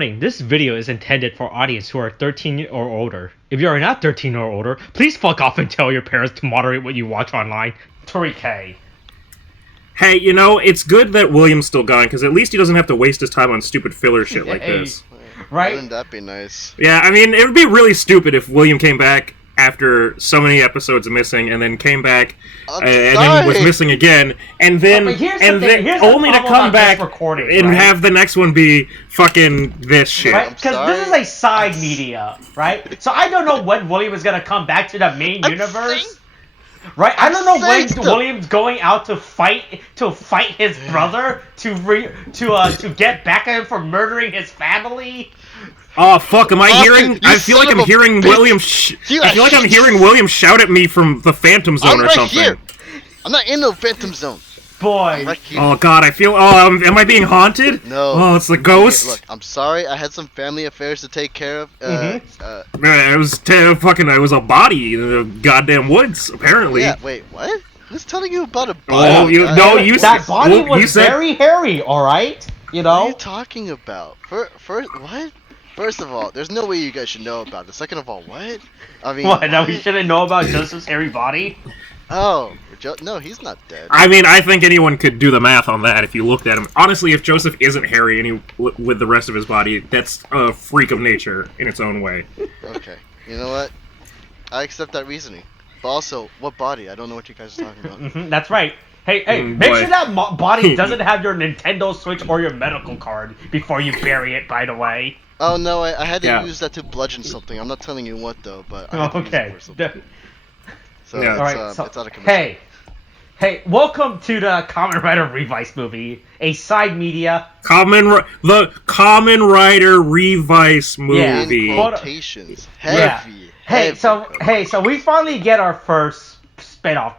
Warning, this video is intended for audience who are 13 or older. If you are not 13 or older, please fuck off and tell your parents to moderate what you watch online. Tariq. Hey, you know, it's good that William's still gone, because at least he doesn't have to waste his time on stupid filler shit like this. Right? Wouldn't that be nice? Yeah, I mean, it would be really stupid if William came back after so many episodes missing, and then came back, and then was missing again, and then, only to come back and have the next one be fucking this shit. Right? Because this is a side media, right? So I don't know when William is gonna come back to the main universe. Right, I don't know when William's going out to fight his brother to get back at him for murdering his family. Oh fuck! Am I hearing? I feel like I'm hearing William. I feel like I'm hearing William shout at me from the Phantom Zone or something. Here. I'm not in the Phantom Zone. Boy. Right, oh god, I feel. Oh, am I being haunted? No. Oh, it's the ghost. Look, I'm sorry. I had some family affairs to take care of. It was a body in the goddamn woods, apparently. Yeah. Wait. What? Who's telling you about a Oh, body? that body was very hairy. All right. You know. What are you talking about? What? First of all, there's no way you guys should know about it. Second of all, what? I mean, what? Now we shouldn't know about Joseph's hairy body? Oh, no, he's not dead. I mean, I think anyone could do the math on that if you looked at him. Honestly, if Joseph isn't hairy with the rest of his body, that's a freak of nature in its own way. Okay, you know what? I accept that reasoning. But also, what body? I don't know what you guys are talking about. That's right. Hey, make sure that body doesn't have your Nintendo Switch or your medical card before you bury it, by the way. Oh, no, I had to use that to bludgeon something. I'm not telling you what, though, but I had to use it for something. So, yeah. It's out of commission. Hey, welcome to the Kamen Rider Revice movie, a side media. The Kamen Rider Revice movie. In quotations. Heavy. So we finally get our first spin-off.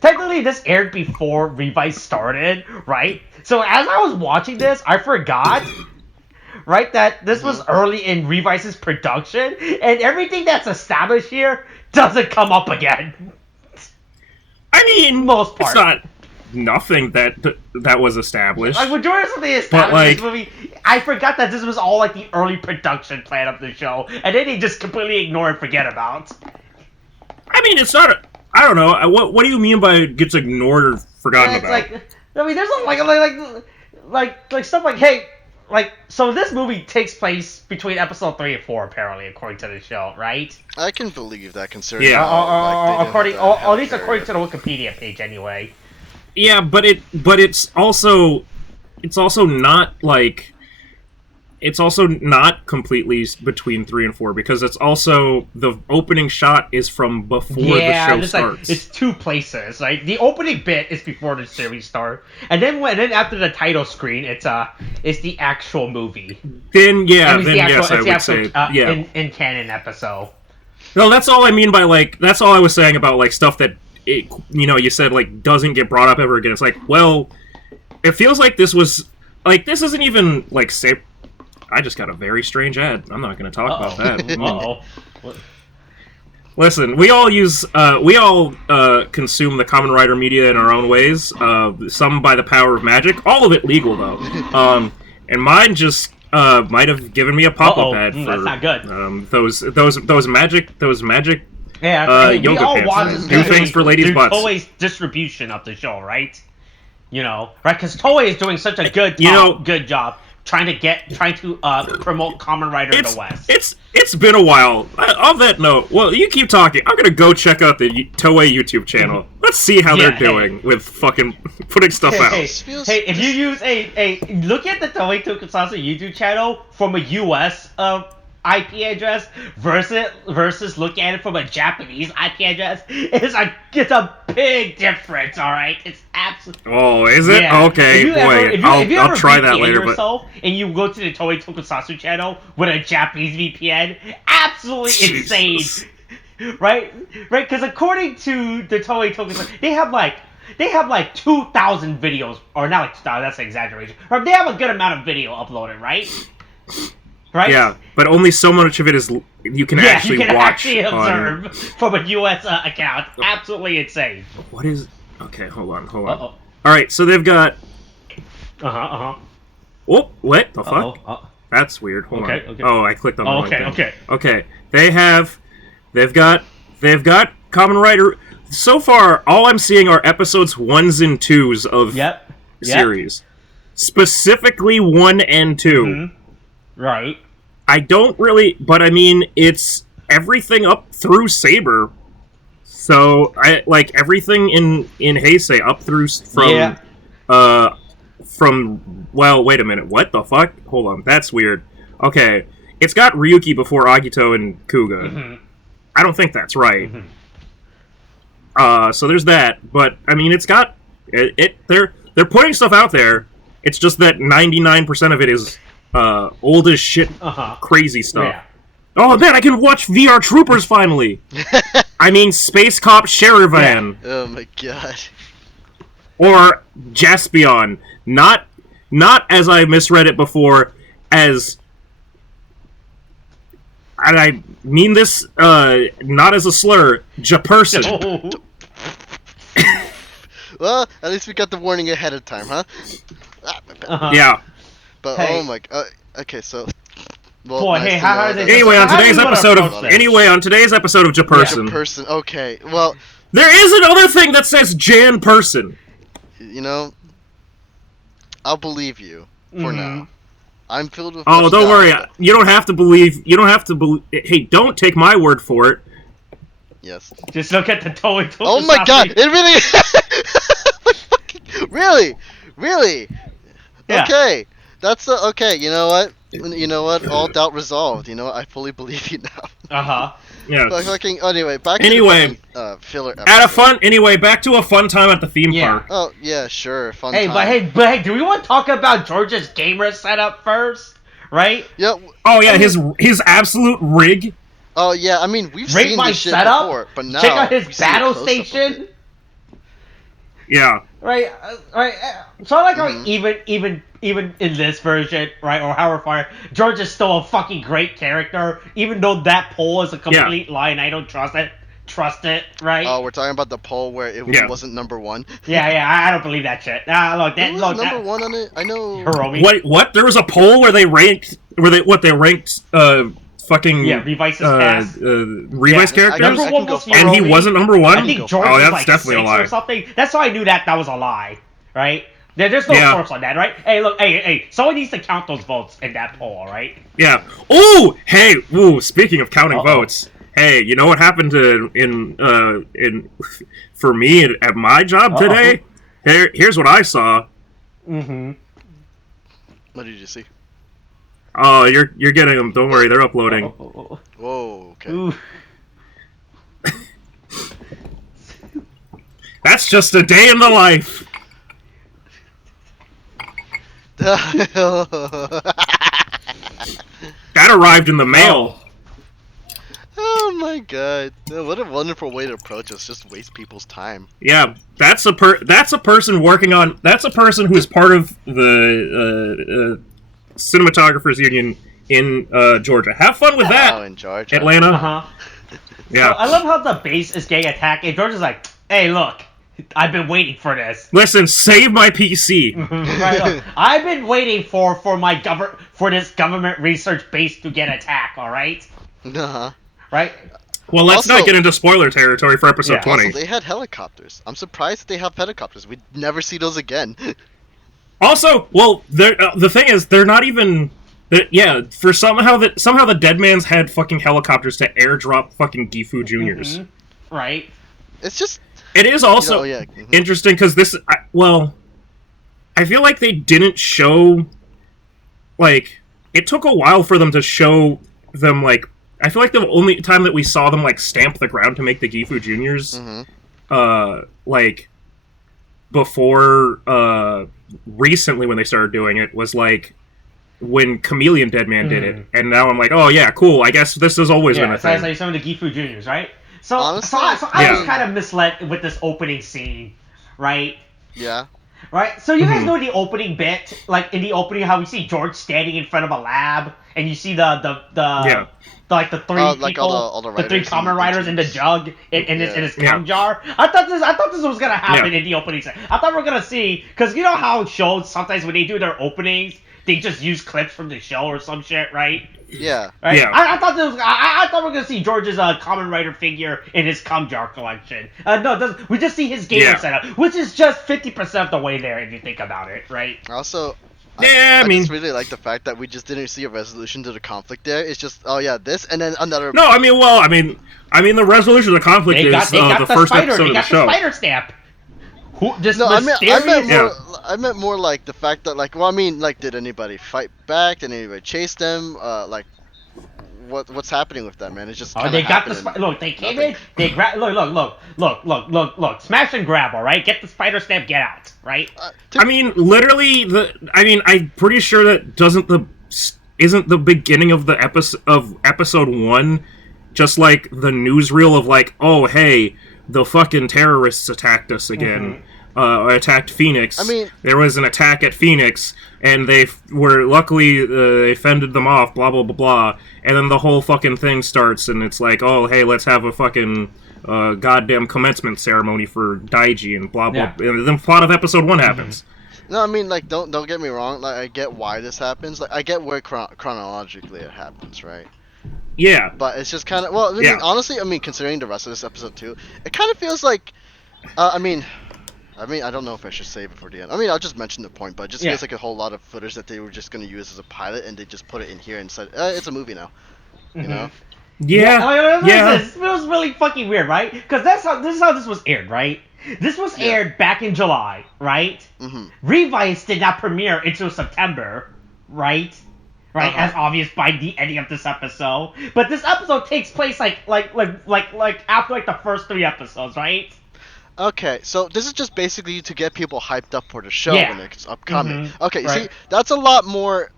Technically, this aired before Revice started, right? So as I was watching this, I forgot, right, that this was early in Revice's production, and everything that's established here doesn't come up again. I mean, most part. It's not nothing that was established. Like, majority of the established this movie, I forgot that this was all like the early production plan of the show, and then they just completely ignore and forget about. I mean, it's not. I don't know. What do you mean by it gets ignored or forgotten about? Like, I mean, there's like stuff like, hey, like, so this movie takes place between episode 3 and 4, apparently, according to the show, right? I can believe that, considering at least according to the Wikipedia page, anyway. Yeah, but it's also not like. It's also not completely between 3 and 4, because it's also the opening shot is from before the show starts. Like, it's two places. Like, the opening bit is before the series starts, and then after the title screen, it's the actual movie. Then yes, I would say in canon episode. No, that's all I mean by that's all I was saying about stuff that you said doesn't get brought up ever again. It's like, well, it feels like this was this isn't even say. I just got a very strange ad. I'm not going to talk about that. Listen, we all consume the Kamen Rider media in our own ways. Some by the power of magic. All of it legal, though. And mine just might have given me a pop-up ad for that's not good. Those magic yoga pants. New things for ladies' butts. Toei's distribution of the show, right? Right? Because Toei is doing such a good job. Trying to promote Kamen Rider in the West. It's been a while. On that note, well, you keep talking. I'm gonna go check out the Toei YouTube channel. Let's see how they're doing with fucking putting stuff out. Hey, if you use look at the Toei Tokusatsu YouTube channel from a US IP address versus look at it from a Japanese IP address, it's a big difference. All right, it's absolutely. Oh, is it? Yeah. Okay, I'll try that later. And you go to the Toei Tokusatsu channel with a Japanese VPN, absolutely insane, right? Because according to the Toei Tokusatsu, they have 2,000 videos, or not 2,000. That's an exaggeration. Or they have a good amount of video uploaded, right? Right? Yeah, but only so much of it is you can actually watch. Actually observe from a US account. Absolutely insane. What is? Okay, hold on. All right, so they've got. Oh, what the fuck? That's weird. Hold on. Okay. Oh, I clicked on the wrong thing. Okay. Okay. They've got Kamen Rider. So far, all I'm seeing are episodes 1s and 2s of series. Specifically 1 and 2. Mm-hmm. Right. I don't really, but I mean, it's everything up through Saber. So I like everything in Heisei up through from well, wait a minute, what the fuck? Hold on, that's weird. Okay, it's got Ryuki before Agito and Kuga. Mm-hmm. I don't think that's right. Mm-hmm. So there's that, but I mean, it's got they're putting stuff out there. It's just that 99% of it is old as shit, crazy stuff. Yeah. Oh man, I can watch VR Troopers finally. I mean, Space Cop Sherivan. Yeah. Oh my god. Or Jaspion. Not as I misread it before, as... And I mean this not as a slur, Japerson. Well, at least we got the warning ahead of time, huh? Yeah. But, Hey. oh my god. Okay, so... Well, Boy, nice hey, to how know are they- that- Anyway, on How do today's you wanna episode approach this? of Japerson. Person. Okay, well, There is another thing that says Jan Person. you know, I'll believe you for now. I'm filled with. Oh, much don't doubt, worry. but- You don't have to believe. Hey, don't take my word for it. Yes. Just look at the Toei. Oh my god! It really. Really. Yeah. Okay. That's okay. You know what? You know what? All doubt resolved. You know what? I fully believe you now. Yeah. But fucking anyway, back Anyway, to the fucking, filler episode. Back to a fun time at the theme park. Oh yeah, sure, fun Hey, time. but hey, do we want to talk about George's gamer setup first? Right? Yeah. Oh yeah, his absolute rig. Oh yeah. I mean, we've Rate seen my this shit setup. before, but now Check out we his see a battle close-up of station. it. Yeah. Right, right. So I like how Mm-hmm. even in this version, right, or however far, George is still a fucking great character, even though that poll is a complete lie and I don't trust it, right? Oh, we're talking about the poll where it wasn't number one. Yeah, I don't believe that shit. Look, Who was number one on it? I know. Hiromi. Wait, what? There was a poll where they ranked fucking Revice's cast. Revice characters, Number I one can was go and he Hiromi. wasn't number one. I think George oh, was that's like definitely 6 a lie. or something. That's how I knew that was a lie, right? There's no Yeah. source on that, right? Hey, look, hey, someone needs to count those votes in that poll, all right? Yeah. Oh, hey. Ooh, speaking of counting votes, hey, you know what happened for me at my job today? Here's what I saw. Mm-hmm. What did you see? Oh, you're getting them. Don't worry, they're uploading. Whoa. Okay. Ooh. That's just a day in the life. That arrived in the mail. Oh my god! What a wonderful way to approach this. Just waste people's time. Yeah, that's a person working on. That's a person who is part of the cinematographers union in Georgia. Have fun with that. Oh, in Georgia. Atlanta. So Yeah. I love how the base is getting attacked, and George is like, "Hey, look, I've been waiting for this. Listen, save my PC. Right, look, I've been waiting for this government research base to get attacked. All right, Uh-huh. right? Well, let's Also- not get into spoiler territory for episode Yeah. 20. Also, they had helicopters. I'm surprised that they have helicopters. We'd never see those again. Also, well, the thing is, they're not even. Yeah, for somehow the Deadmans had fucking helicopters to airdrop fucking Gifu Juniors. Right? It's just It is also interesting because I feel like they didn't show. Like, it took a while for them to show them. Like, I feel like the only time that we saw them like stamp the ground to make the Gifu Juniors, like before recently when they started doing it was like when Chameleon Deadman did it, and now I'm like, oh yeah, cool. I guess this has always been a so thing. that's like some of the Gifu Juniors, right? So, Honestly, I was kind of misled with this opening scene, right? yeah. Right? So you guys know the opening bit, like in the opening, how we see George standing in front of a lab, and you see the like the three like people, all the the three writers Kamen and Riders in the teams. jug in his Yeah. cum jar. I thought this was gonna happen Yeah. in the opening scene. I thought we were gonna see, because you know how shows sometimes when they do their openings, they just use clips from the show or some shit, right? Yeah. Right? Yeah. I thought this was, I thought we were gonna see George's Kamen Rider figure in his cum jar collection. No, it doesn't, we just see his gamer setup, which is just 50% of the way there if you think about it, right? Also, Yeah, I mean, just really like the fact that we just didn't see a resolution to the conflict there. It's just, oh yeah, this, and then another. no, I mean, well, I mean, the resolution of the conflict They is got the first spider, episode they of the got show. the spider stamp. Who, this No, I meant mysterious... more. I meant more like the fact that, like, well, I mean, like, did anybody fight back? Did anybody chase them? Like, what's happening with that, man? It's just. Oh, they got the look. They came in. They grab. Look. Smash and grab. All right. Get the spider stamp. Get out. Right. I mean, literally, I'm pretty sure that isn't the beginning of the episode 1 just like the newsreel of like, oh hey, the fucking terrorists attacked us again. Attacked Phoenix. I mean, there was an attack at Phoenix, and they were luckily they fended them off. Blah blah blah blah. And then the whole fucking thing starts, and it's like, oh hey, let's have a fucking goddamn commencement ceremony for Daiji, and blah blah. Yeah. And then plot of episode 1 happens. No, I mean, like, don't get me wrong. Like, I get why this happens. Like, I get where chronologically it happens, right? Yeah. But it's just kind of, well, I mean, honestly, I mean, considering the rest of this episode too, it kind of feels like, I mean, I don't know if I should save it for the end. I mean, I'll just mention the point, but it just feels like a whole lot of footage that they were just going to use as a pilot, and they just put it in here and said, it's a movie now. You know? Yeah. It was really fucking weird, right? Because this is how this was aired, right? This was aired back in July, right? Revice did not premiere until September, right? Right, as obvious by the ending of this episode. But this episode takes place like after like the first 3 episodes, right? Okay, so this is just basically to get people hyped up for the show when it's upcoming. Okay, right. see, that's a lot more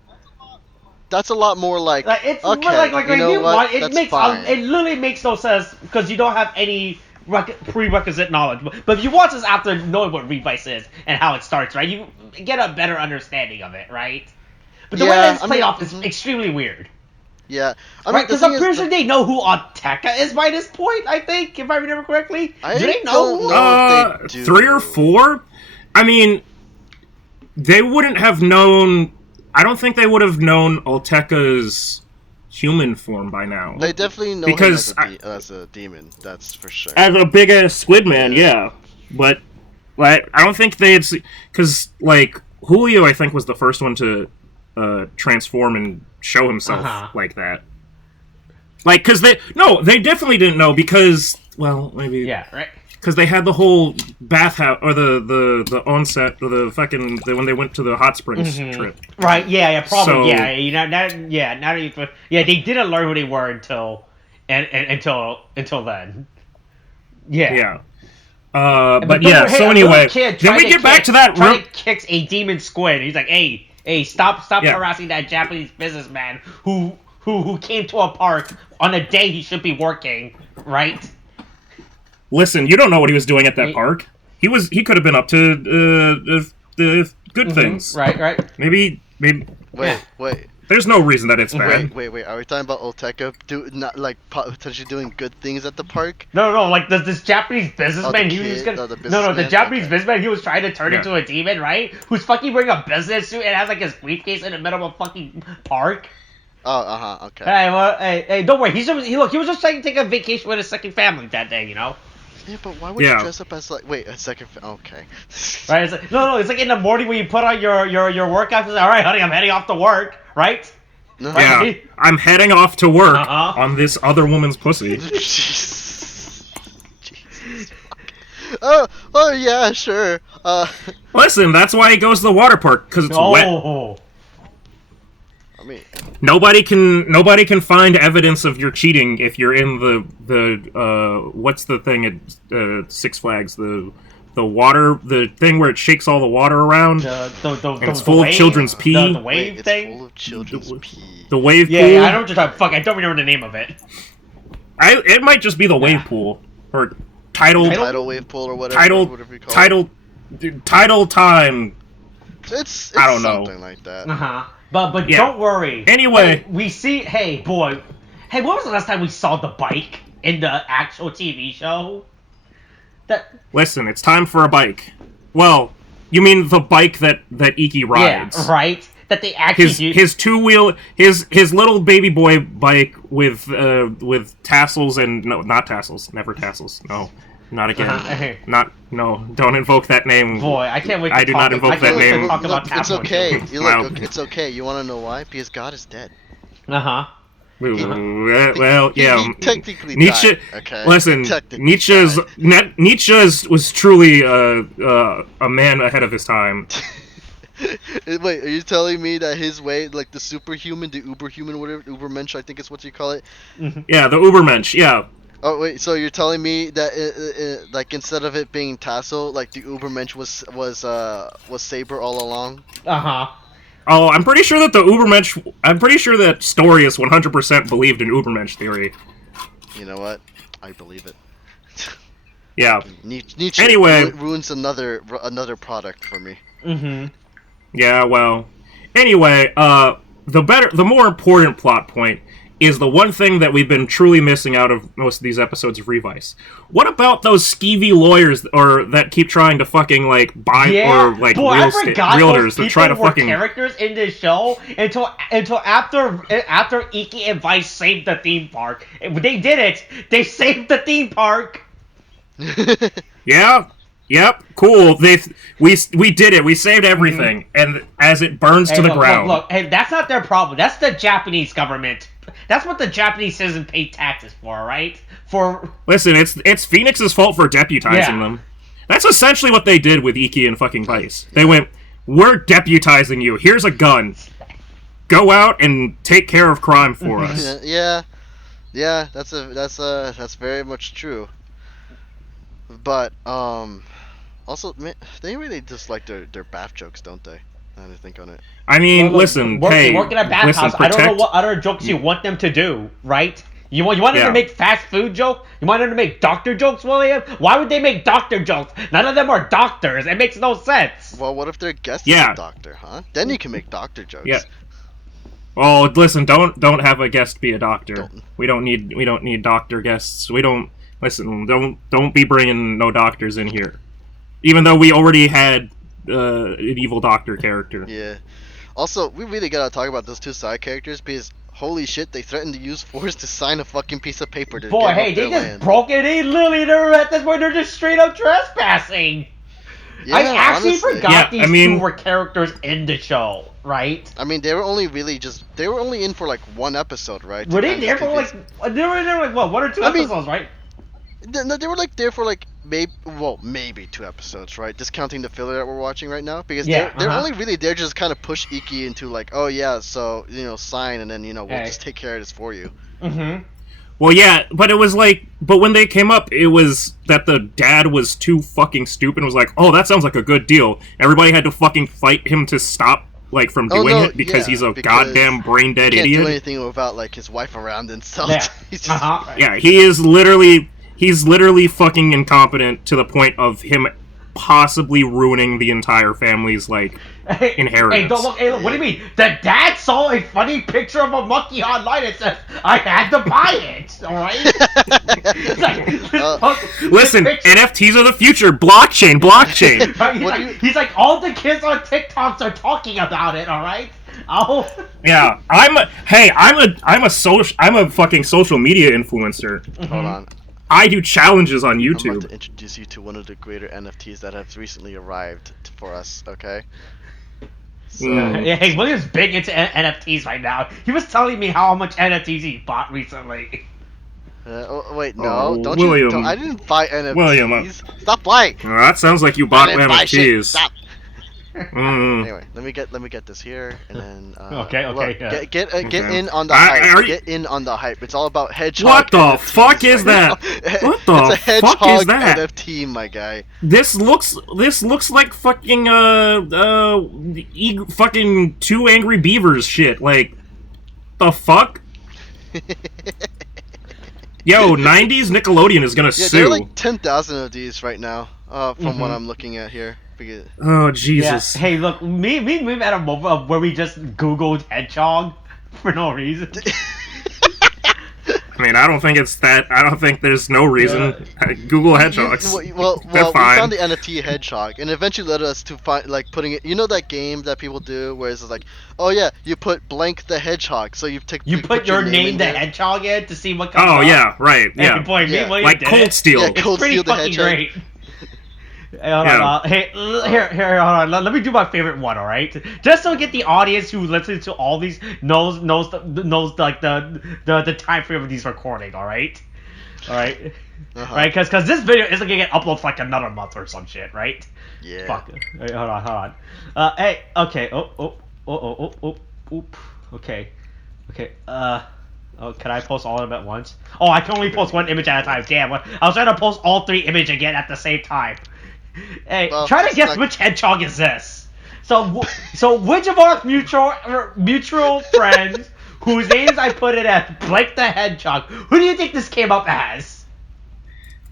like it's okay, like you know what? It makes fine. it literally makes no sense because you don't have any prerequisite knowledge. But if you watch this after knowing what Revice is and how it starts, right, you get a better understanding of it, right? But the way that it's played off is extremely weird. Yeah, right? Because I'm pretty sure they know who Oteka is by this point. I think, if I remember correctly, do they know? If they do. 3 or 4. I mean, they wouldn't have known. I don't think they would have known Oteka's human form by now. They definitely know because him as a demon. That's for sure. As a big ass squid man, yeah. But like, I don't think they had because like Julio, I think was the first one to transform and show himself like that. Like, because they definitely didn't know because, well, maybe right. Because they had the whole bathhouse or the onset or the fucking when they went to the hot springs trip. Right? Yeah, probably. So, They didn't learn who they were until then. Yeah. But yeah. So anyway, then we get back to that room. Tariq kicks a demon squid. He's like, "Hey, stop harassing that Japanese businessman who came to a park on a day he should be working, right?" Listen, you don't know what he was doing at that park. He could have been up to the good things. Right. Maybe. Wait. There's no reason that it's bad. Wait. Are we talking about Oteka potentially doing good things at the park? No. Like this Japanese businessman. The Japanese businessman. He was trying to turn into a demon, right? Who's fucking wearing a business suit and has like his briefcase in the middle of a fucking park. Oh, okay. Hey, don't worry. He was just trying to take a vacation with his second family that day, you know. Yeah, but why would you dress up as like a second? Okay. Right. It's like, no. It's like in the morning when you put on your workout. It's like, all right, honey, I'm heading off to work. Right. Yeah, right? I'm heading off to work on this other woman's pussy. Jesus. Oh yeah, sure. Listen, that's why he goes to the water park because it's wet. I mean, nobody can find evidence of your cheating if you're in the what's the thing at Six Flags, the water, the thing where it shakes all the water around and it's full of children's pee. The wave thing. It's full of children's pee. The wave pool. Yeah, I know what you're talking. Fuck, I don't remember the name of it. It might just be the wave pool or tidal wave pool or whatever. Whatever you call it. Tidal time. It's I don't something know. like that. But don't worry. Anyway, we see. Hey, boy. Hey, when was the last time we saw the bike in the actual TV show? Listen, it's time for a bike. Well, you mean the bike that Iki rides? Yeah, right. that they actually his two-wheel his little baby boy bike with tassels and not tassels, never tassels. No. Not again. Don't invoke that name. Boy, I can't wait to I do not invoke that name. Talk about it's okay. It's okay. You want to know why? Because God is dead. Uh-huh. Well, yeah. He technically Nietzsche. died, okay? Listen, Nietzsche was truly a man ahead of his time. Wait, are you telling me that his way, like the superhuman, the uberhuman, whatever, ubermensch, I think is what you call it? Yeah, the ubermensch. Yeah. Oh wait, so you're telling me that like instead of it being tassel, like the ubermensch was saber all along? Uh-huh. Oh, I'm pretty sure that Storius 100% believed in ubermensch theory. You know what? I believe it. Yeah. Nietzsche anyway, ruins another product for me. Mm-hmm. Yeah, well. Anyway, the more important plot point is the one thing that we've been truly missing out of most of these episodes of Revice. What about those skeevy lawyers that keep trying to fucking buy or realtors that try to fucking characters in this show until after Iki and Vice saved the theme park. They did it. They saved the theme park. Yeah. Yep, cool. We did it. We saved everything, and as it burns to the ground. Look, hey, that's not their problem. That's the Japanese government. That's what the Japanese citizens pay taxes for, right? Listen, it's Phoenix's fault for deputizing them. That's essentially what they did with Iki and fucking Vice. They went, "We're deputizing you. Here's a gun. Go out and take care of crime for us." Yeah, that's very much true. But also, man, they really dislike their bath jokes, don't they? I didn't think on it. I mean, listen, hey, working at a bathhouse. I don't know what other jokes you want them to do, right? You want them to make fast food jokes? You want them to make doctor jokes, William? Why would they make doctor jokes? None of them are doctors. It makes no sense. Well, what if their guest is a doctor, huh? Then you can make doctor jokes. Yeah. Oh, listen, don't have a guest be a doctor. We don't need doctor guests. Listen, don't be bringing no doctors in here. Even though we already had an evil doctor character. Yeah. Also, we really gotta talk about those two side characters because holy shit, they threatened to use force to sign a fucking piece of paper to Boy, hey, they just broke it. They're at this point, they're just straight up trespassing. Yeah, I actually forgot these two were characters in the show, right? I mean, they were only in for like one episode, right? Were they there for like what, 1 or 2 episodes, right? No, they were there for maybe 2 episodes, right? Discounting the filler that we're watching right now, because they're only really there just kind of push Iki into oh yeah, so sign and then we'll just take care of this for you. Mm-hmm. Well, yeah, but it was but when they came up, it was that the dad was too fucking stupid and was like, oh, that sounds like a good deal. Everybody had to fucking fight him to stop from doing it because he's a goddamn brain dead idiot. He can't do anything without his wife around and stuff. Yeah. He's just, yeah, he's literally fucking incompetent to the point of him possibly ruining the entire family's inheritance. Hey, look, what do you mean? The dad saw a funny picture of a monkey online and said, I had to buy it, alright? Listen, NFTs are the future. Blockchain. He's like, all the kids on TikToks are talking about it, alright? Oh. Yeah, I'm a fucking social media influencer. Mm-hmm. Hold on. I do challenges on YouTube. I'm about to introduce you to one of the greater NFTs that have recently arrived for us, okay? So, hey, William's big into NFTs right now. He was telling me how much NFTs he bought recently. Wait, no, don't William. you? I didn't buy NFTs. William, stop lying. That sounds like you bought NFTs. Stop. Anyway, let me get this here, and then okay. Look, get in on the hype. Get in on the hype. It's all about hedgehog. What the NFTs fuck is that? What the fuck is that? NFT, my guy. This looks like fucking fucking 2 Angry Beavers shit. The fuck? Yo, 90s Nickelodeon is gonna sue. There are 10,000 of these right now, from what I'm looking at here. Oh Jesus! Yeah. Hey, look, me at a moment where we just Googled hedgehog for no reason. I mean, I don't think it's that. I don't think there's no reason. Google hedgehogs. Well, we found the NFT hedgehog, and eventually led us to find putting it. You know that game that people do where it's like, oh yeah, you put blank the hedgehog, so you put your name the hedgehog in to see what comes up. Oh yeah, right. Yeah. Boy, yeah. Like Cold Steel. Yeah, It's Cold pretty Steel the fucking hedgehog. great. Hey, hold on. Here, hold on. Let me do my favorite one, all right? Just so get the audience who listens to all these knows like the time frame of these recording, all right? All right, right? Because this video isn't gonna get uploaded for like another month or some shit, right? Yeah. Fuck. Hey, hold on. Hey, okay. Oop. Okay. Oh, can I post all of them at once? Oh, I can only post one image at a time. Damn. I was trying to post all 3 images again at the same time. Hey, well, try to guess which hedgehog is this. So which of our mutual friends whose names I put it as Blake the Hedgehog, who do you think this came up as?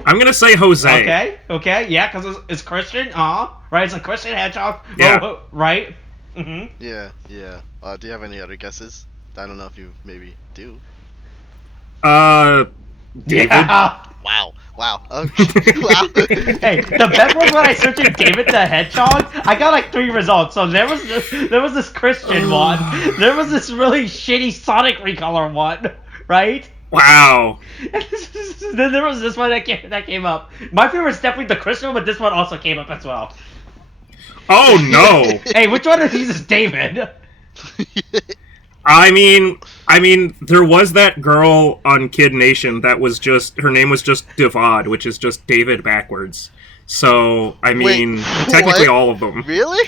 I'm gonna say Jose. Okay, yeah, because it's Christian, right? It's a Christian hedgehog, yeah. Right? Mm-hmm. Yeah. Do you have any other guesses? I don't know if you maybe do. David. Yeah. Wow. Wow. Hey, the best was when I searched in David the Hedgehog. I got like 3 results. So there was this Christian one. There was this really shitty Sonic Recolor one, right? Wow. Then there was this one that came up. My favorite is definitely the Christian one, but this one also came up as well. Oh no. Hey, which one of these is David? I mean, there was that girl on Kid Nation that was her name was just Divad, which is just David backwards. So, I mean, technically all of them. Really?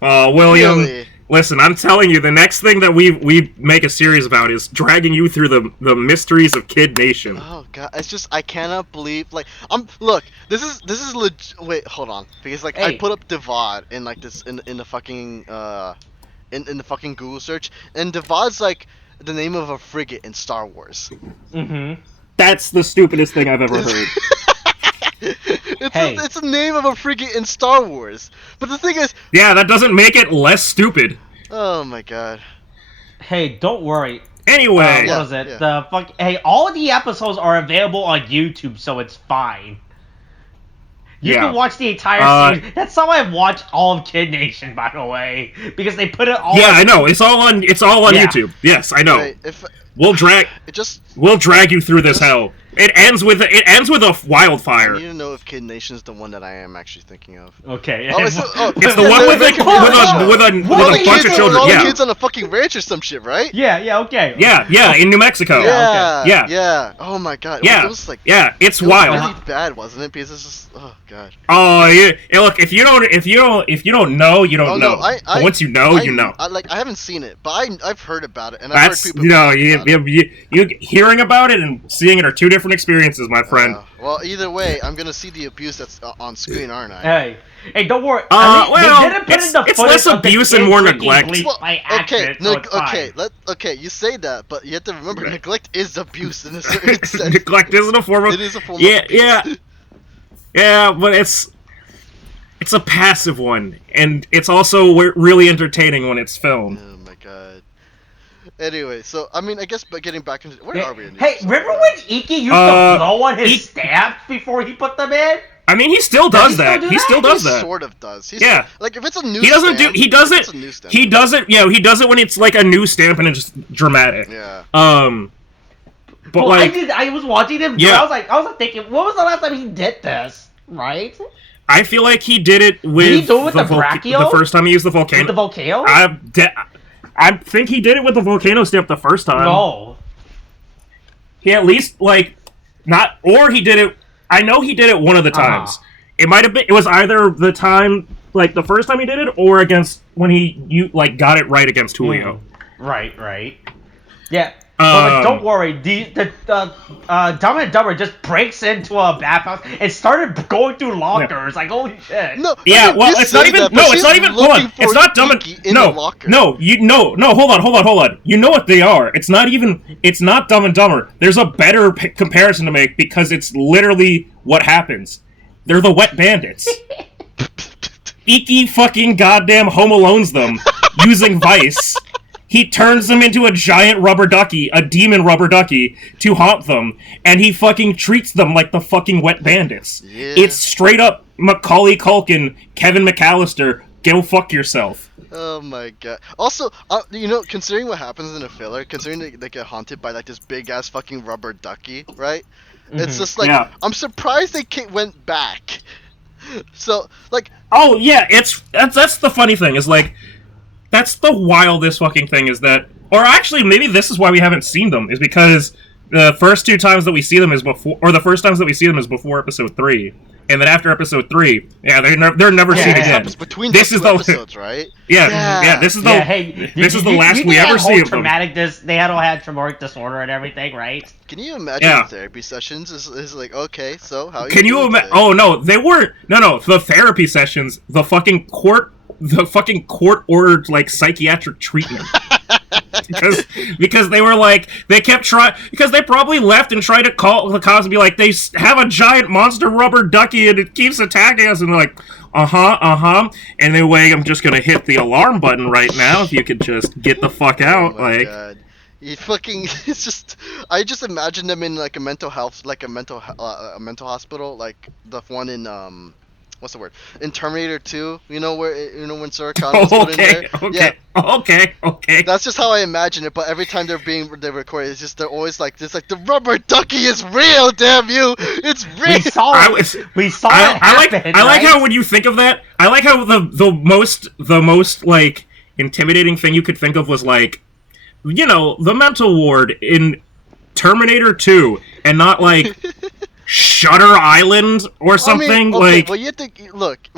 William, really? Listen, I'm telling you, the next thing that we make a series about is dragging you through the mysteries of Kid Nation. Oh god, it's just I cannot believe look, this is wait, hold on, because hey. I put up Divad in this in the fucking in the fucking Google search, and Divad's like the name of a frigate in Star Wars. Mm-hmm. That's the stupidest thing I've ever heard. It's the name of a frigate in Star Wars. But the thing is... Yeah, that doesn't make it less stupid. Oh my god. Hey, don't worry. Anyway. What is it? Yeah. Hey, all of the episodes are available on YouTube, so it's fine. You can watch the entire series. That's how I watched all of Kid Nation, by the way, because they put it all. Yeah, I know. It's all on YouTube. Yes, I know. Right, we'll drag you through this hell. It ends with a wildfire. I need to know if Kid Nation is the one that I am actually thinking of. Okay. It's the one with a bunch of children. All the kids on a fucking ranch or some shit, right? Yeah. Okay. Yeah, in New Mexico. Yeah. Oh my god. Yeah. It was it's wild. It was really bad, wasn't it? Because it's just god. Oh yeah. Hey, look, if you don't know, you don't know. But once you know, you know. I haven't seen it, but I've heard about it, and I've heard people. You hearing about it and seeing it are 2 different experiences, my friend. Well, either way, I'm gonna see the abuse that's on screen, aren't I? Hey, don't worry. It's less abuse and more neglect. Okay, you say that, but you have to remember, neglect is abuse in a certain sense. Neglect isn't a form of. It is a form of abuse. Yeah, but it's a passive one, and it's also really entertaining when it's filmed. Oh my god. Anyway, so I mean, I guess, but getting back into where are we? Remember when Iki used to blow on his stamps before he put them in? I mean, he still does that. He still does that. Sort of does. Like if it's a new. He does it. Yeah, he does it when it's like a new stamp and it's just dramatic. Yeah. But I was watching him. Yeah. I was thinking, when was the last time he did this? Right. I feel like he did it with. Did he do it with the Brachio? The first time he used the volcano. With the volcano? I think he did it with the volcano stamp the first time. No. He at least or he did it. I know he did it one of the times. It might have been. It was either the time, the first time he did it, or against when you got it right against Julio. Right. Yeah. But don't worry, the Dumb and Dumber just breaks into a bathhouse and started going through lockers. Like, holy shit. No. Yeah. Well, it's not even. It's not even. Hold on. It's not Dumb and No. Hold on. You know what they are. It's not even. It's not Dumb and Dumber. There's a better comparison to make because it's literally what happens. They're the wet bandits. Iki fucking goddamn Home Alones them using Vice. he turns them into a giant rubber ducky, a demon rubber ducky, to haunt them, and he fucking treats them like the fucking wet bandits. Yeah. It's straight up Macaulay Culkin, Kevin McAllister, go fuck yourself. Oh my god. Also, considering what happens in a filler, considering they get haunted by like this big ass fucking rubber ducky, right? It's just like, I'm surprised they went back. So, like... Oh, yeah, that's the funny thing, is like... That's the wildest fucking thing, is that... Or actually, maybe this is why we haven't seen them, is because the first two times that we see them is before... Or the first times that we see them is before episode 3. And then after episode 3, they're never seen again. Between this is episodes, right? Yeah, this is the this is the last we ever see of them. They all had traumatic disorder and everything, right? Can you imagine therapy sessions? Is like, okay, so how? Can you imagine? Oh no, they weren't. No, the therapy sessions, the fucking court ordered like psychiatric treatment. because they were like, they kept trying, because they probably left and tried to call the cops and be like, they have a giant monster rubber ducky and it keeps attacking us, and they're like, anyway, I'm just gonna hit the alarm button right now if you could just get the fuck out. Oh my God. You fucking, it's just, I just imagine them in like a mental health, like a mental hospital, like the one in what's the word? In Terminator 2, when Sarah Connor's put in there? Okay. That's just how I imagine it, but every time they're recorded, it's just, they're always like, this, like, the rubber ducky is real, damn you! It's real! We saw it happen, I like how when you think of that, I like how the most, like, intimidating thing you could think of was, like, the mental ward in Terminator 2, and not, like... Shutter Island or something. I mean, okay, like. Well, you think, look.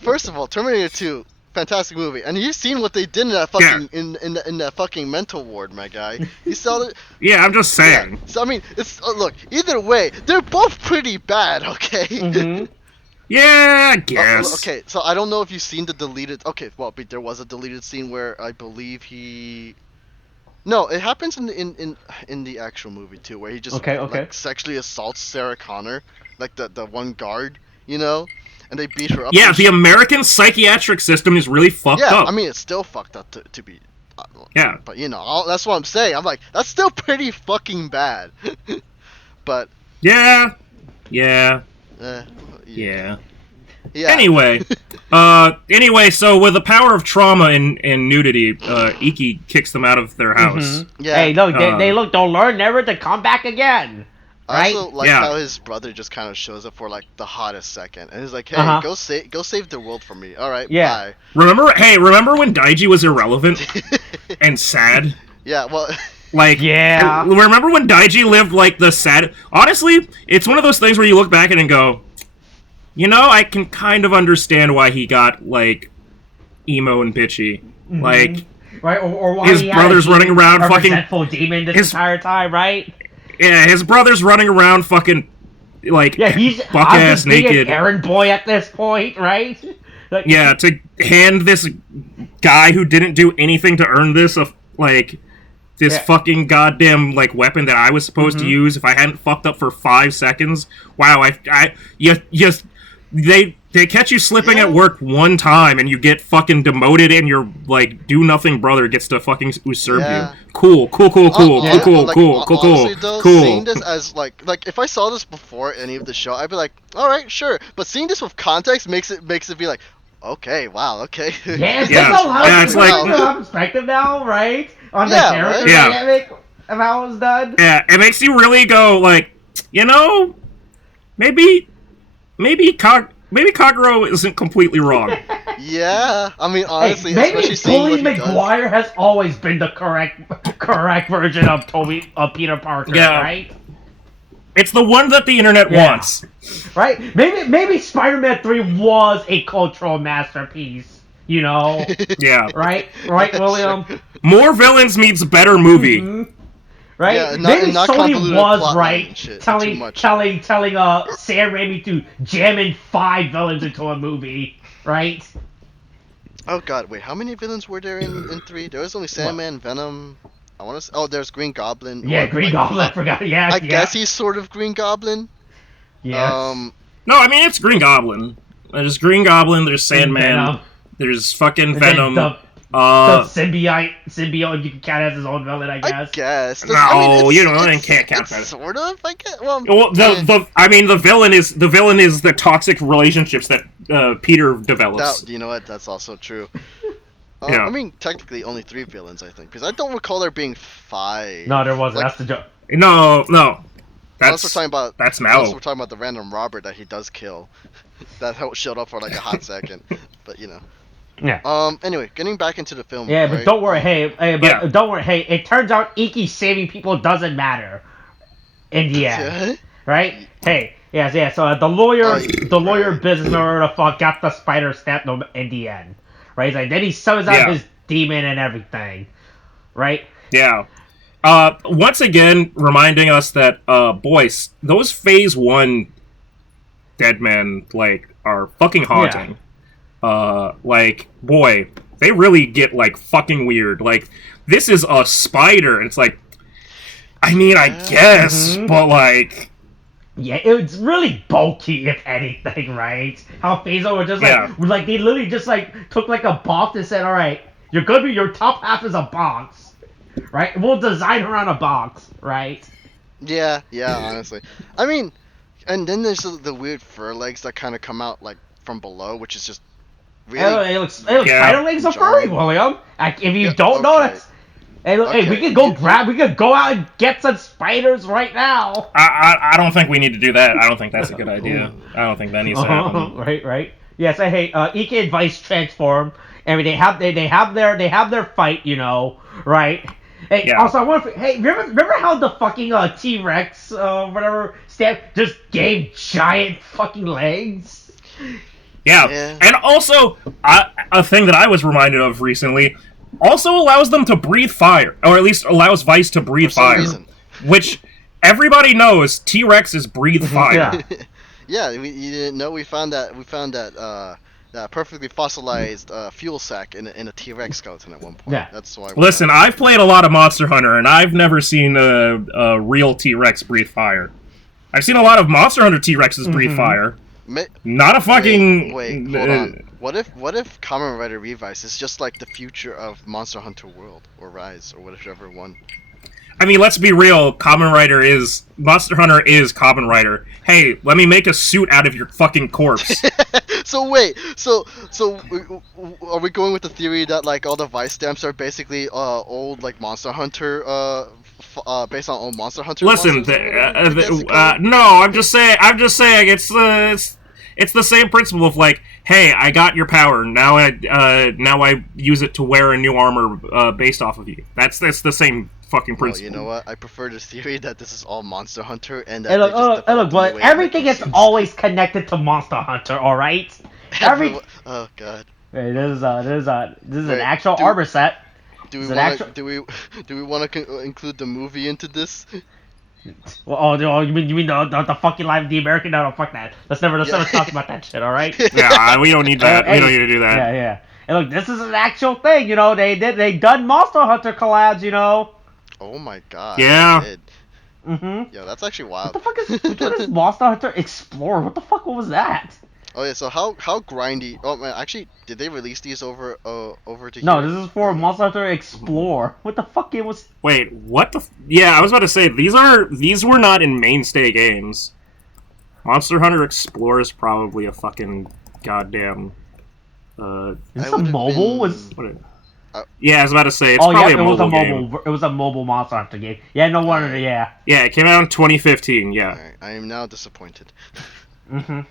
First of all, Terminator 2, fantastic movie, and you've seen what they did in that fucking in that fucking mental ward, my guy. You saw it. Yeah, I'm just saying. Yeah. So I mean, it's look. Either way, they're both pretty bad. Okay. Mm-hmm. Yeah, I guess. Okay, so I don't know if you've seen the deleted. Okay, well, but there was a deleted scene where I believe he. No, it happens in the actual movie too, where he just like sexually assaults Sarah Connor, like the one guard, and they beat her up. Yeah, the American psychiatric system is really fucked up. Yeah, I mean it's still fucked up to be. Yeah. But that's what I'm saying. I'm like, that's still pretty fucking bad. But. Yeah. Anyway, so with the power of trauma and nudity, Iki kicks them out of their house. Mm-hmm. Yeah. Hey, look, they'll learn never to come back again. Right? I also like how his brother just kind of shows up for like the hottest second, and he's like, "Hey, go save the world for me." All right, bye. Remember when Daiji was irrelevant and sad? Yeah, well. Like, remember when Daiji lived like the sad? Honestly, it's one of those things where you look back at it and go, I can kind of understand why he got, like, emo and bitchy. Mm-hmm. Like, right, or why his brother's running around fucking... resentful demon this entire time, right? Yeah, his brother's running around fucking, like, he's buck-ass naked. An errand boy at this point, right? Like, yeah, to hand this guy who didn't do anything to earn this, this fucking goddamn, like, weapon that I was supposed to use if I hadn't fucked up for 5 seconds. Wow, They catch you slipping at work one time and you get fucking demoted and your, like, do-nothing brother gets to fucking usurp you. Cool. Honestly, though, seeing this as, like, if I saw this before any of the show, I'd be like, alright, sure. But seeing this with context makes it be like, okay, wow, okay. It's like perspective now, right? On the character dynamic of how it was done. Yeah, it makes you really go, like, maybe Kaguro isn't completely wrong. Yeah, I mean, honestly, maybe Bully McGuire has always been the correct version of Peter Parker, right? It's the one that the internet wants. Right? Maybe Spider-Man 3 was a cultural masterpiece, Yeah. Right, William? More villains means better movie. Mm-hmm. Right? Yeah, maybe not Sony was right telling Sam Sam Raimi to jam in 5 villains into a movie, right? Oh god, wait, how many villains were there in 3? There was only Sandman, Venom. I want to. Oh, there's Green Goblin. Yeah, Green Goblin. I forgot. Yeah, I guess he's sort of Green Goblin. Yeah. No, I mean it's Green Goblin. There's Green Goblin. There's Sandman. There's fucking Venom. Symbiote, if you can count as his own villain, I guess. I guess. You can't count that. Sort of. I guess. Well, the villain is the toxic relationships that Peter develops. you know what? That's also true. Yeah. I mean, technically only 3 villains, I think, because I don't recall there being 5. No, there wasn't. That's the joke. No. That's we're talking about. That's Mal. We're talking about the random robber that he does kill. That showed up for like a hot second, but you know. Yeah. Anyway, getting back into the film. Yeah, right? but don't worry. Don't worry. Hey, it turns out Iki saving people doesn't matter. In the end, right? Hey, yeah. So the lawyer businessman got the spider stabbed in the end, right? He's like, then he summons out his demon and everything, right? Yeah. Once again, reminding us that, boys, those Phase 1 dead men, are fucking haunting. Yeah. Boy, they really get, fucking weird. This is a spider, and it's I mean, I guess, but, Yeah, it's really bulky, if anything, right? How Phaser was just they literally just took a box and said, alright, your top half is a box. Right? We'll design her on a box, right? Yeah, honestly. I mean, and then there's the weird fur legs that kind of come out, from below, which is just really... It looks spider legs are furry, William. If you don't know that... Hey, we could go out and get some spiders right now. I don't think we need to do that. I don't think that's a good idea. I don't think that needs to happen. Right. Yeah, so hey, Ike and Vice transform. I mean, they have their fight, right? Hey, yeah. Also, remember how the fucking T-Rex, whatever, just gave giant fucking legs? Yeah. And also, a thing that I was reminded of recently, also allows them to breathe fire, or at least allows Vice to breathe fire, which everybody knows T-Rexes breathe fire. Yeah, you didn't know. We found that perfectly fossilized fuel sack in a T-Rex skeleton at one point. Yeah. That's why. Listen, I've played a lot of Monster Hunter, and I've never seen a real T-Rex breathe fire. I've seen a lot of Monster Hunter T-Rexes breathe fire. Not a fucking... Wait, hold on. What if Kamen Rider Revice is just the future of Monster Hunter World, or Rise, or whichever one? I mean, let's be real. Monster Hunter is Kamen Rider. Hey, let me make a suit out of your fucking corpse. So wait, so are we going with the theory that all the Vice stamps are basically old Monster Hunter based on old Monster Hunter? Listen, no, I'm just saying it's the same principle of hey, I got your power, now I use it to wear a new armor based off of you. That's the same fucking principle. Well, you know what? I prefer this theory that this is all Monster Hunter and that look, everything is always connected to Monster Hunter, all right? Oh god. Wait, this is an actual armor set. Do we want to include the movie into this? Well, you mean the fucking live the American? No, fuck that. Let's never talk about that shit. All right. Yeah, we don't need that. We don't need to do that. Yeah. And look, this is an actual thing. They done Monster Hunter collabs. Oh my god. Yeah. Yeah, that's actually wild. What the fuck is Monster Hunter Explorer? What the fuck? What was that? Oh yeah, so how grindy? Oh man, actually, did they release these over to? No, this is for Monster Hunter Explore. What the fuck it was? Wait, what the? Yeah, I was about to say these were not in mainstay games. Monster Hunter Explorer is probably a fucking goddamn. Is this a mobile? Yeah, I was about to say it's probably a mobile game. It was a mobile Monster Hunter game. Yeah, no wonder. Yeah. Yeah, it came out in 2015. Yeah. Right, I am now disappointed.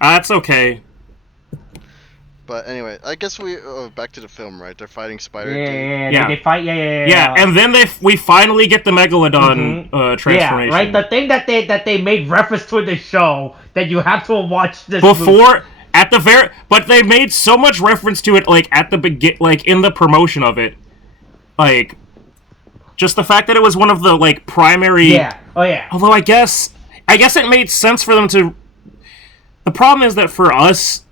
That's okay. But anyway, I guess back to the film, right? They're fighting Spider. Yeah. They fight. Yeah, and then we finally get the Megalodon transformation. Yeah, right. The thing that they made reference to in the show that you have to watch this before. But they made so much reference to it, at the in the promotion of it, just the fact that it was one of the primary. Yeah. Oh yeah. Although I guess it made sense for them to. The problem is that for us,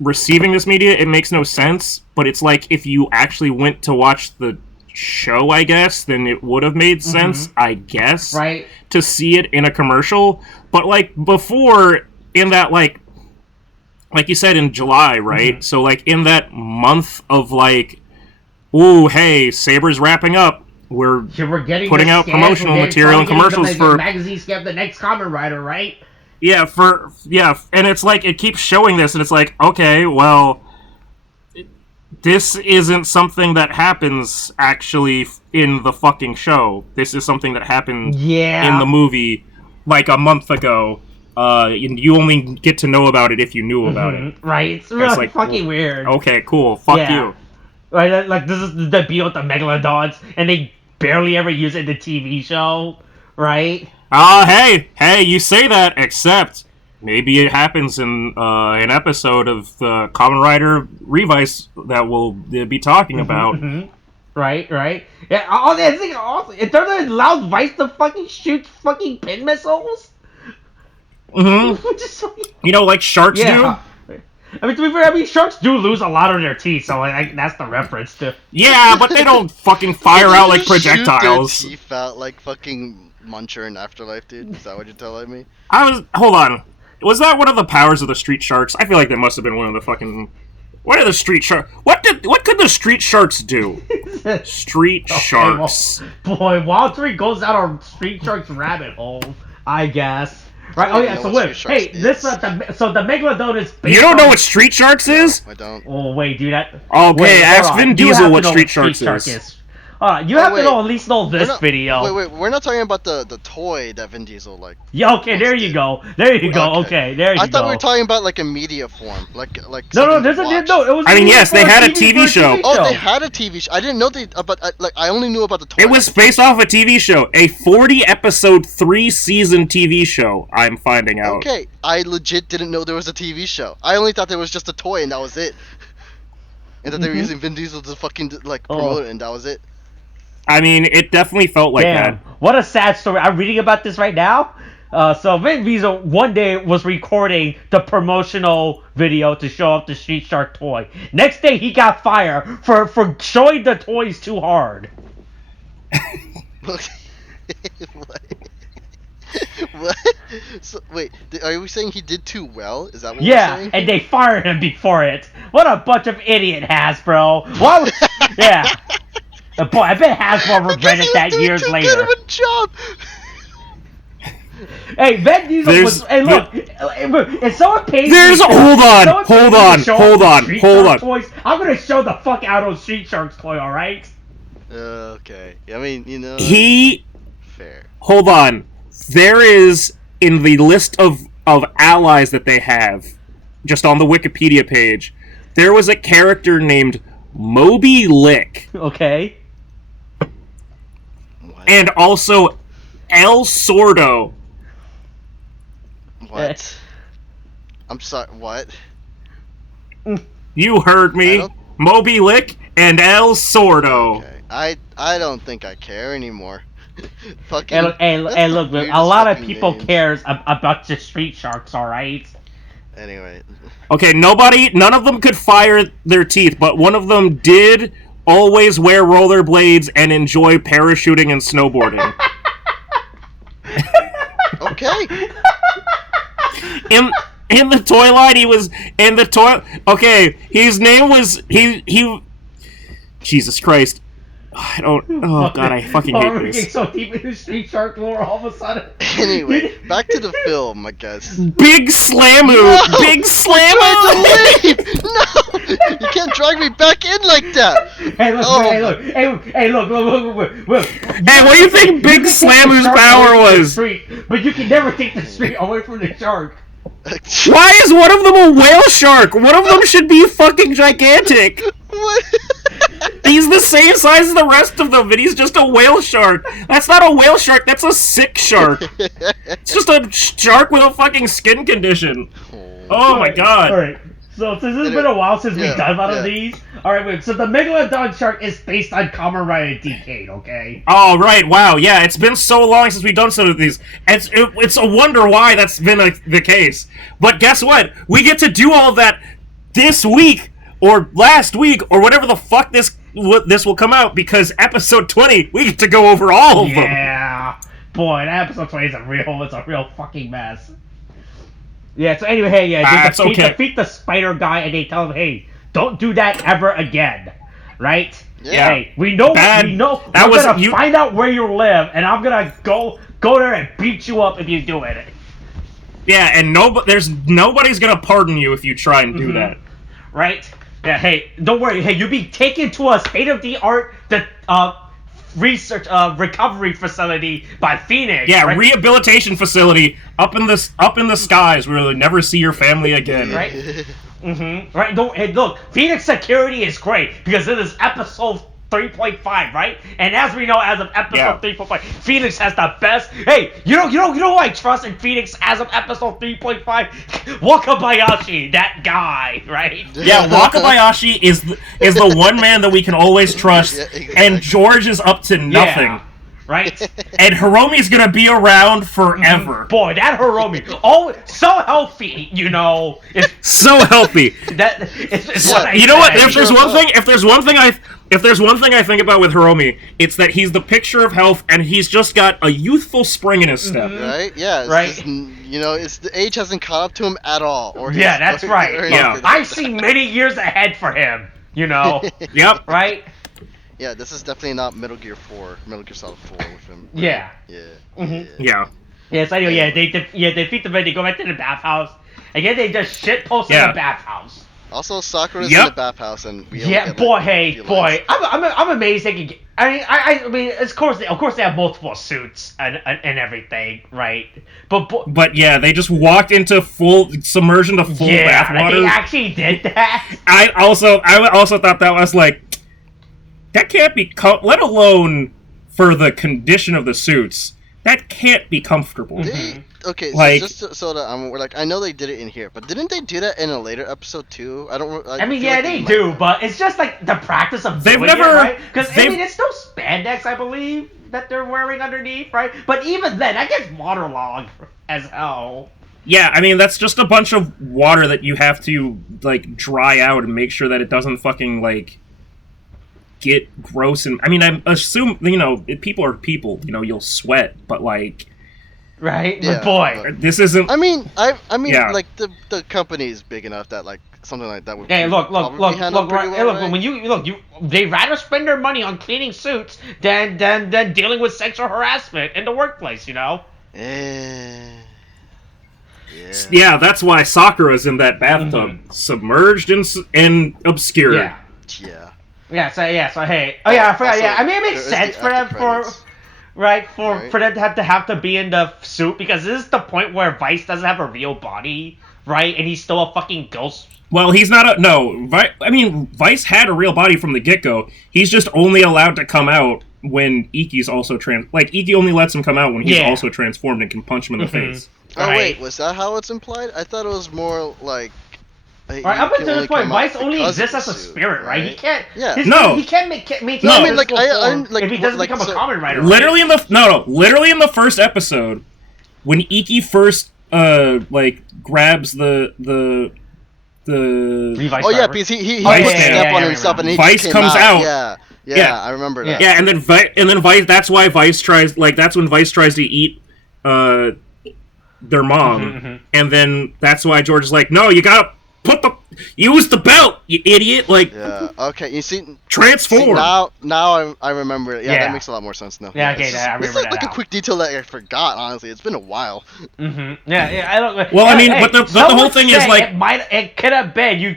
receiving this media, it makes no sense. But it's if you actually went to watch the show, I guess, then it would have made sense, I guess, right? To see it in a commercial. But before, in that like you said, in July, right? So in that month of ooh, hey, Saber's wrapping up. We're getting putting out promotional material and commercials for magazine scam, the next Kamen Rider, right? Yeah, and it's like it keeps showing this, and it's like, okay, well, this isn't something that happens actually in the fucking show. This is something that happened in the movie like a month ago. You only get to know about it if you knew about it. Right? It's really like, fucking weird. Okay, cool. Fuck you. Right? Like this is the debut with the Megalodons, and they barely ever use it in the TV show, right? Hey, you say that, except maybe it happens in an episode of the Kamen Rider Revice that we'll be talking about. Right. Yeah, all that thing awesome. It doesn't allow Vice to fucking shoot fucking pin missiles. You know, like sharks do. I mean, to be fair, sharks do lose a lot of their teeth, so like that's the reference to. Yeah, but they don't fucking fire out like projectiles. Shoot their teeth out like fucking Muncher in Afterlife, dude. Is that what you're telling me? Hold on. Was that one of the powers of the street sharks? I feel like that must have been one of the fucking. What are the street sharks? What could the street sharks do? Street sharks. Well, boy, Walter goes down a street sharks rabbit hole, I guess. Right? Oh yeah. So wait. Hey, this so the Megalodon is. You don't know what Street Sharks is? No, I don't. Oh wait, dude. Okay, ask Vin Diesel what Street Sharks is. You have to at least know this video. Wait, we're not talking about the toy that Vin Diesel like. Yeah, okay, there you go. Okay, there you go. I thought we were talking about like a media form, like. No, it was. I mean, yes, they had a TV show. Oh, they had a TV show. I didn't know I only knew about the toy. It was based off a TV show, a 40-episode, 3-season TV show. I'm finding out. Okay, I legit didn't know there was a TV show. I only thought there was just a toy and that was it. And that they were using Vin Diesel to fucking like promote it, and that was it. I mean, it definitely felt like that. What a sad story. I'm reading about this right now. So Vin Diesel one day was recording the promotional video to show off the Street Shark toy. Next day, he got fired for showing the toys too hard. What? So, wait, are we saying he did too well? Is that what we're saying? Yeah, and they fired him before it. What a bunch of idiot Hasbro. Why was... Yeah. Boy, I bet Hasbro regretted that years later. Good of a job. Hey, Vin Diesel was. Hey, look. If someone pays Hold on. Toys, I'm gonna show the fuck out of Street Sharks toy. All right. Okay. I mean, you know. Fair. Hold on. There is in the list of allies that they have, just on the Wikipedia page, there was a character named Moby Lick. Okay. What? And also El Sordo. What? I'm sorry, what? You heard me. Moby Lick and El Sordo. Okay. I don't think I care anymore. Fucking. Hey, look, a lot of people cares about the Street Sharks, alright? Anyway. Okay, none of them could fire their teeth, but one of them did always wear rollerblades and enjoy parachuting and snowboarding. Okay. In the toy line, he was in the toy. Okay, his name was he. Jesus Christ. I don't. Oh god, I fucking hate this. We're getting so deep into Street Shark lore all of a sudden. Anyway, back to the film, I guess. Big Slamu! No! Big Slamu! No! You can't drag me back in like that! Hey, look, look. Hey, what do you think Big Slamu's power was? But you can never take the street away from the shark. Why is one of them a whale shark? One of them should be fucking gigantic. What? He's the same size as the rest of them, and he's just a whale shark. That's not a whale shark, that's a sick shark. It's just a shark with a fucking skin condition. Oh my god. Alright, so since it's been a while since we've done one of these, alright, wait, so the Megalodon shark is based on Kamen Rider Decade, okay? Oh, right, wow, yeah, it's been so long since we've done some of these. It's a wonder why that's been the case. But guess what? We get to do all of that this week, or last week, or whatever the fuck this will come out, because episode 20, we get to go over all of them. Yeah, boy, that episode 20 is a real fucking mess. Yeah, so anyway, hey, they defeat the spider guy, and they tell him, hey, don't do that ever again, right? Yeah. Hey, we know. Bad. We know. That We're was- gonna you- find out where you live, and I'm gonna go there and beat you up if you do it. Yeah, and nobody's gonna pardon you if you try and do that. Right? Yeah. Hey, don't worry. Hey, you'll be taken to a state-of-the-art research recovery facility by Phoenix. Yeah, right? rehabilitation facility up in the skies where you'll never see your family again. Right? Right? Hey, look, Phoenix security is great because it is episode 3.5, right? And as we know, as of episode 3.5, Phoenix has the best. Hey, you know who I trust in Phoenix as of episode 3.5? Wakabayashi, that guy, right? Yeah, Wakabayashi is the one man that we can always trust, Yeah, exactly. and George is up to nothing. Yeah, right? And Hiromi's gonna be around forever. Boy, that Hiromi, so healthy, It's So healthy. that. It's what I You know what? say. If there's one thing I think about with Hiromi, it's that he's the picture of health, and he's just got a youthful spring in his step. Right? Yeah. Right. It's the age hasn't caught up to him at all. Yeah, that's right. Yeah. I see many years ahead for him, Yep. right? Yeah, this is definitely not Metal Gear Solid 4 with him. Yeah. Yeah. Yeah. Yes, I know. Yeah, they defeat the man. They go back to the bathhouse. Again, they just shit post in the bathhouse. Also, Sakura's Yep. in the bathhouse, and we only get, boy, like, hey, a few boy, lines. I'm amazed they can get. I mean, of course they have multiple suits and everything, right? But yeah, they just walked into full submersion to full bathwater. They actually did that. I also thought that was like, that can't be let alone for the condition of the suits. That can't be comfortable. Okay, so Like- just so that we're like, I know they did it in here, but didn't they do that in a later episode too? I don't. I mean, feel yeah, like they might do, have. but it's just like the practice of They've doing never- it, right? Because I they've- mean, it's no spandex, I believe, that they're wearing underneath, right? But even then, that gets waterlogged as hell. Yeah, I mean, that's just a bunch of water that you have to, like, dry out and make sure that it doesn't fucking, like, get gross. And I mean, I assume, people are people, you'll sweat, but, like, Right? Yeah, but boy. this isn't... I mean, Yeah. like the company is big enough that like something like that would. Hey, look, probably handle pretty hey, well, look. right? When they rather spend their money on cleaning suits than dealing with sexual harassment in the workplace, Yeah. Yeah, that's why Sakura's in that bathtub, submerged and obscured. Yeah. Yeah. So hey. Oh yeah, I forgot. Also, Yeah, I mean it makes there is sense the for them after credits. for them to have to be in the suit because this is the point where Vice doesn't have a real body, right? And he's still a fucking ghost. Well, he's not Vice had a real body from the get-go. He's just only allowed to come out when Iki's also Iki only lets him come out when he's also transformed and can punch him in the face. Oh Right. wait, was that how it's implied? I thought it was more like. Right, up until this point, Vice only exists as a spirit, right? He can't. Yeah. He can't maintain No, I his mean, like, physical I- form like, if he doesn't like, become so- a Kamen Rider. Literally in the first episode, when Iki first grabs the Revice Oh yeah, driver. because he Vice put can. step on Yeah, himself and he Vice just came comes out. Yeah, I remember that. yeah, and then Vice. That's why Vice tries. That's when Vice tries to eat their mom, and then that's why George is like, "No, you gotta use the belt, you idiot!" Like, Yeah. Okay. You see, transform. now I remember it. Yeah, Yeah. that makes a lot more sense now. Yeah, okay, It's I remember This is that like a now. quick detail that I forgot. Honestly, it's been a while. Yeah, I don't. Well, I mean, hey, but the some whole would thing is, say like- it could have been you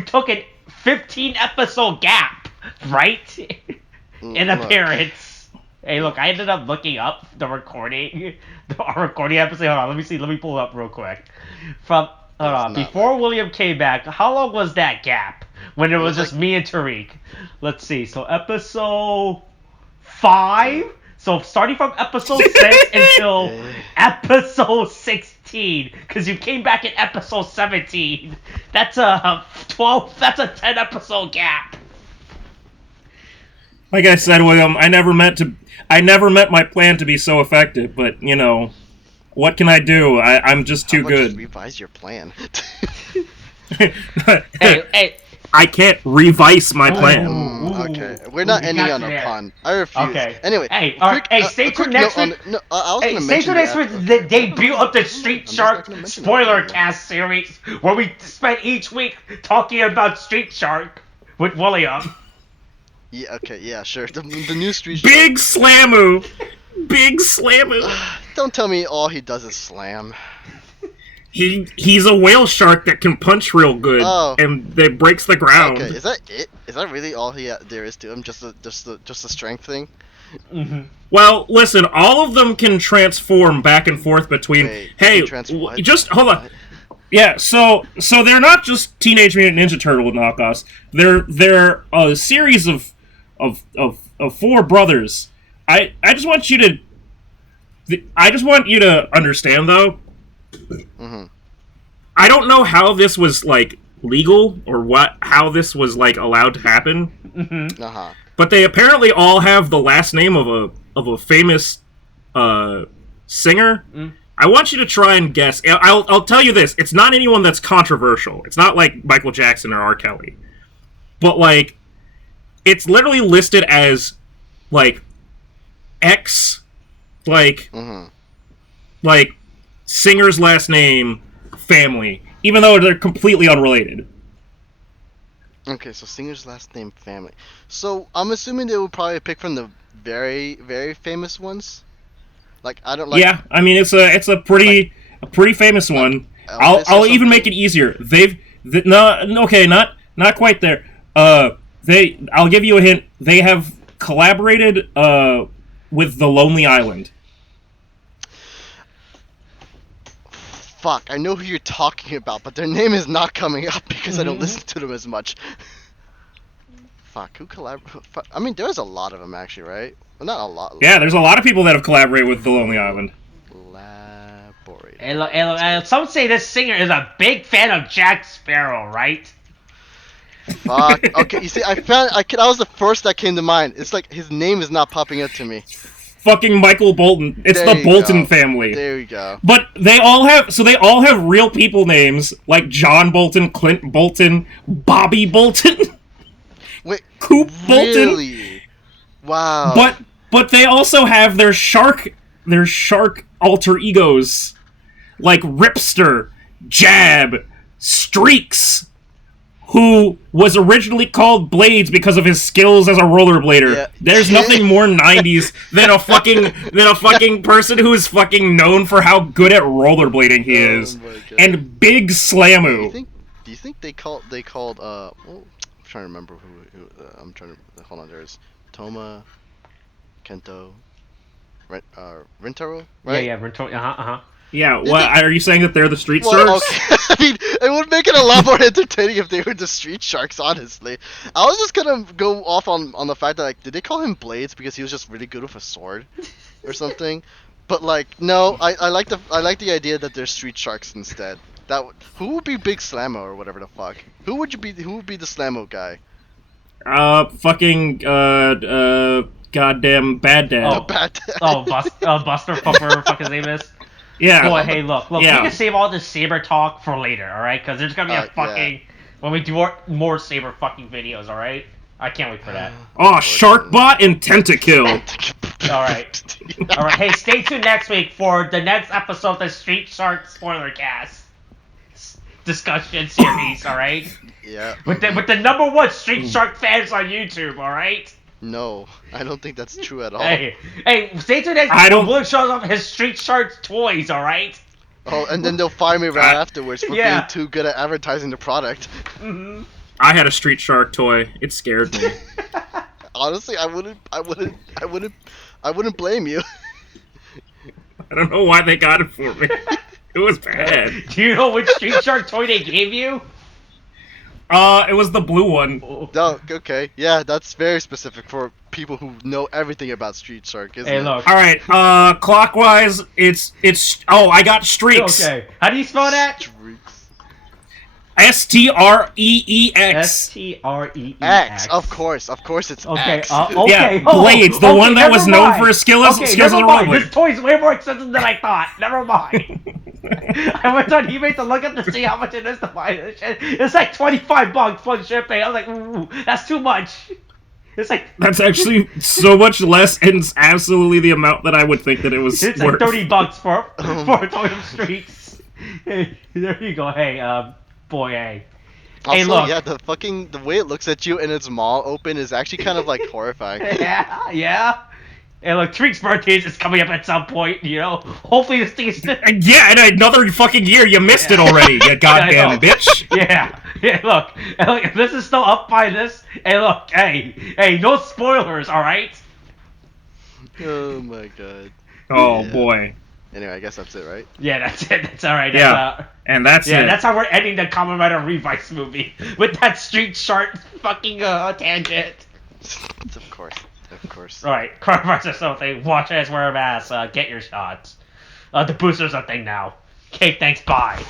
took a 15 episode gap, right? In Look. appearance. Hey, look, I ended up looking up our recording episode. Hold on, let me pull it up real quick. Before William came back, how long was that gap when it was just me and Tariq? Let's see. So episode 5. So starting from episode 6 until episode 16, because you came back in episode 17. That's a 12. That's a 10 episode gap. Like I said, William, I never meant my plan to be so effective, but what can I do? I'm just too How about good. just revise your plan. Hey. I can't revise my plan. Okay, we're not You ending got on to a there. pun. I refuse. Okay. Anyway. Hey, a all right. quick- Hey, stay a quick tuned next note on week. the- No, I was Hey, gonna stay mention tuned next that week the debut of the Street just Shark gonna mention spoiler that. cast series, where we spend each week talking about Street Shark with William. Yeah. Okay. Yeah. Sure. The new street. Big Slamu. Big Slamu. Don't tell me all he does is slam. He's a whale shark that can punch real good, and that breaks the ground. Okay, is that it? Is that really all there is to him? Just a strength thing? Mm-hmm. Well, listen, all of them can transform back and forth between. Hey, just hold on. Yeah, so they're not just Teenage Mutant Ninja Turtle knockoffs. They're a series of 4 brothers. I just want you to understand though. Mm-hmm. I don't know how this was like legal or how this was like allowed to happen. Mm-hmm. Uh-huh. But they apparently all have the last name of a famous singer. Mm. I want you to try and guess. I'll tell you this: it's not anyone that's controversial. It's not like Michael Jackson or R. Kelly, but like it's literally listed as like X, like like singer's last name, family, even though they're completely unrelated. Okay, so singer's last name, family. So I'm assuming they would probably pick from the very, very famous ones. Like I don't like. Yeah, I mean it's a pretty famous one. I'll even make it easier. Not quite there. I'll give you a hint. They have collaborated with The Lonely Island. Fuck, I know who you're talking about, but their name is not coming up because I don't listen to them as much. Fuck, who collaborated? I mean, there's a lot of them actually, right? Well, not a lot. Yeah, there's a lot of people that have collaborated with The Lonely Island. Collaborated. Hey, some say this singer is a big fan of Jack Sparrow, right? Fuck. Okay, you see, I was the first that came to mind. It's like his name is not popping up to me. Fucking Michael Bolton. It's the Bolton family. There we go. But they all have real people names like John Bolton, Clint Bolton, Bobby Bolton, Wait, Coop Bolton. Really? Wow. But they also have their shark alter egos like Ripster, Jab, Streaks, who was originally called Blades because of his skills as a rollerblader. Yeah. There's nothing more 90s than a fucking person who is fucking known for how good at rollerblading he is. And Big Slamu. Do you think they called well, I'm trying to remember who I'm trying to hold on. There's Toma, Kento, Rintaro, right? Yeah, Rintaro. Yeah, what are you saying that they're the Street Sharks? Okay. I mean, it would make it a lot more entertaining if they were the Street Sharks, honestly. I was just gonna go off on the fact that, like, did they call him Blades because he was just really good with a sword or something? But like, no, I like the idea that they're Street Sharks instead. Who would be Big Slammo or whatever the fuck? Who would be the Slammo guy? Goddamn Bad Dad. Bad Dad. Buster Puffer, fuck his name is. Yeah. Boy, hey, look, we can save all this Saber talk for later, alright? Because there's gonna be a fucking... Yeah. When we do more Saber fucking videos, alright? I can't wait for that. Oh, Sharkbot and Tentakill. Alright. Alright, hey, stay tuned next week for the next episode of the Street Shark Spoiler Cast discussion series, alright? Yeah. With the #1 Street Shark fans on YouTube, alright? No, I don't think that's true at all. Hey, stay tuned next week. Will shows off his Street Sharks toys, alright? Oh, and then they'll fire me right afterwards for being too good at advertising the product. Mm-hmm. I had a Street Shark toy. It scared me. Honestly, I wouldn't blame you. I don't know why they got it for me. It was bad. Do you know which Street Shark toy they gave you? It was the blue one. Oh, okay. Yeah, that's very specific for people who know everything about Street Shark, isn't it? Look. Alright, clockwise, it's... Oh, I got Streaks. Okay. How do you spell that? Streaks. S-T-R-E-E-X. S-T-R-E-E-X. Of course it's okay, X. Okay. Yeah, Blades, the one that was known for his skills Okay, as a never mind. This rollerblader. toy's way more expensive than I thought. Never mind. I went on eBay to look up to see how much it is to buy this shit. It's like $25 plus shipping. I was like, ooh, that's too much. It's like... That's actually so much less, and it's absolutely the amount that I would think that it was It's worth. like $30 for a toy of Streets. Hey, there you go. Hey, boy, hey. Also, Hey, look. yeah, the way it looks at you in its maw open is actually kind of like horrifying. Yeah. And look, Tariq's birthday is coming up at some point, you know? Hopefully this thing is... Yeah, in another fucking year, you missed it already, you goddamn bitch. Yeah, look, if this is still up by this, hey, look, hey, no spoilers, alright? Oh my god. Oh, Yeah. boy. Anyway, I guess that's it, right? Yeah, that's it, that's alright. Yeah, and that's it. That's how we're ending the Kamen Rider Revice movie, with that street chart fucking tangent. Of course. Alright, coronavirus or something, watch as wear a mask, get your shots. The booster's a thing now. Okay, thanks, bye.